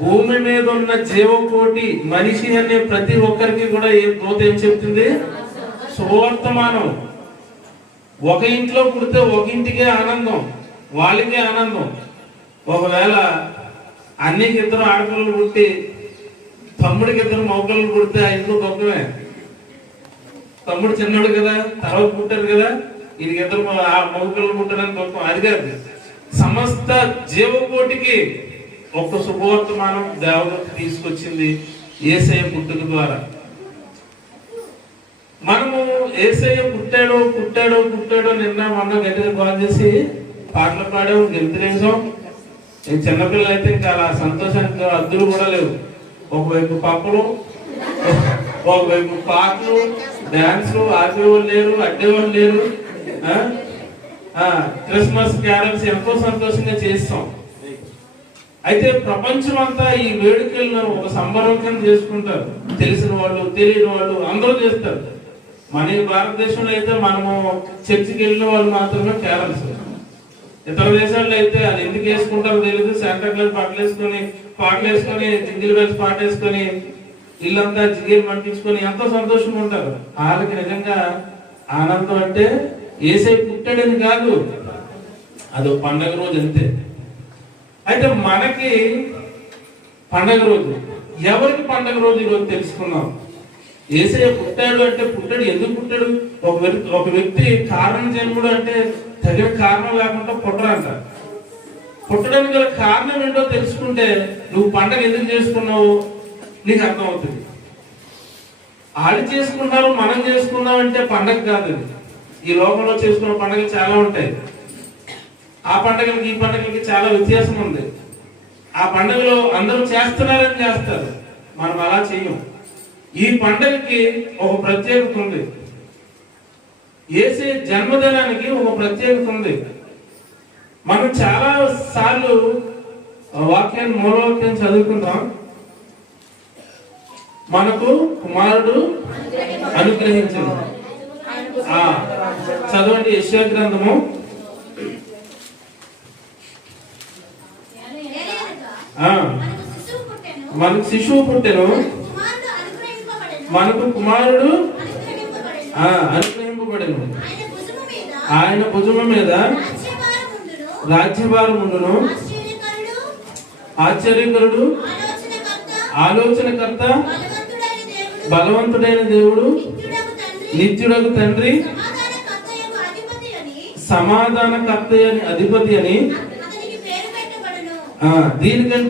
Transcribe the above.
భూమి మీద ఉన్న జీవకోటి మనిషి అనే ప్రతి ఒక్కరికి కూడా ఏం చెప్తుంది? శుభవర్తమానం. ఒక ఇంట్లో పుడితే ఒక ఇంటికే ఆనందం, వాళ్ళకే ఆనందం. ఒకవేళ అన్నికి ఇద్దరు ఆడపిల్లలు పుట్టి తమ్ముడికి ఇద్దరు మగపిల్లలు పుడితే ఆ ఇంట్లో గొప్పమే. తమ్ముడు చిన్నోడు కదా, తర్వాత పుట్టారు కదా, ఈయనకి ఇద్దరు మగపిల్లలు పుట్టారని గొప్ప. అది కాదు, సమస్త జీవకోటికి ఒక శుభవర్తమానం దేవుడు తీసుకొచ్చింది యేసయ్య పుట్టుక ద్వారా. మనము యేసయ్య పుట్టాడో పుట్టాడో పుట్టాడో నిన్న మొన్న గట్టిగా కాల్ చేసి పాటలు పాడాము, గెలుతులేసాం. చిన్నపిల్లలు అయితే ఇంకా అలా సంతోషానికి అద్దులు కూడా లేవు. ఒకవైపు పప్పులు, ఒకవైపు పాటలు, డాన్సులు, ఆపేవాళ్ళు లేరు, అడ్డేవాళ్ళు లేరు. క్రిస్మస్ క్యారల్స్ ఎంతో సంతోషంగా చేస్తాం. అయితే ప్రపంచం అంతా ఈ వేడుకలను ఒక సంబరం కింద చేసుకుంటారు. తెలిసిన వాళ్ళు, తెలియని వాళ్ళు అందరూ చేస్తారు. మన భారతదేశంలో అయితే మనము చర్చికి వెళ్ళిన వాళ్ళు మాత్రమే క్యారల్స్. ఇతర దేశాల్లో అయితే అది ఎందుకు వేసుకుంటారో తెలియదు, శాంటా క్లాస్ పాటలు వేసుకొని జింగిల్ బెల్స్ పాట వేసుకొని ఇల్లంతా జిగేలు మంటించుకొని ఎంతో సంతోషంగా ఉంటారు. వాళ్ళకి నిజంగా ఆనందం అంటే యేసయ్య పుట్టాడని కాదు, అదో పండగ రోజు అంతే. అయితే మనకి పండగ రోజు, ఎవరికి పండగ రోజు ఈరోజు తెలుసుకున్నాం. యేసయ్య పుట్టాడు అంటే పుట్టాడు, ఎందుకు పుట్టాడు? ఒక వ్యక్తి కారణ జన్ముడు అంటే తగిన కారణం లేకుండా పుట్టరంట. పుట్టడానికి గల కారణం ఏంటో తెలుసుకుంటే నువ్వు పండగ ఎందుకు చేసుకున్నావు నీకు అర్థం అవుతుంది. వాళ్ళు చేసుకున్నారు, మనం చేసుకున్నాం అంటే పండగ కాదు. ఈ లోకంలో చేసుకున్న పండుగలు చాలా ఉంటాయి. ఆ పండుగలకి ఈ పండుగలకి చాలా వ్యత్యాసం ఉంది. ఆ పండుగలో అందరూ చేస్తున్నారని చేస్తారు, మనం అలా చెయ్యం. ఈ పండుగకి ఒక ప్రత్యేకత ఉంది. యేసయ్య జన్మదినానికి ఒక ప్రత్యేకత ఉంది. మనం చాలా సార్లు వాక్యాన్ని మూలవాక్యం చదువుకుంటాం. మనకు కుమారుడు అనుగ్రహించను. చదవండి యెషయా గ్రంథము. మనకు శిశువు పుట్టెను, మనకు కుమారుడు అనుగ్రహింపబడెను. ఆయన భుజము మీద రాజ్యభారముండును. ఆశ్చర్యకరుడు, ఆలోచనకర్త, బలవంతుడైన దేవుడు, నిత్యుడగు తండ్రి, సమాధానకర్త అని అధిపతి అని దీనికంటే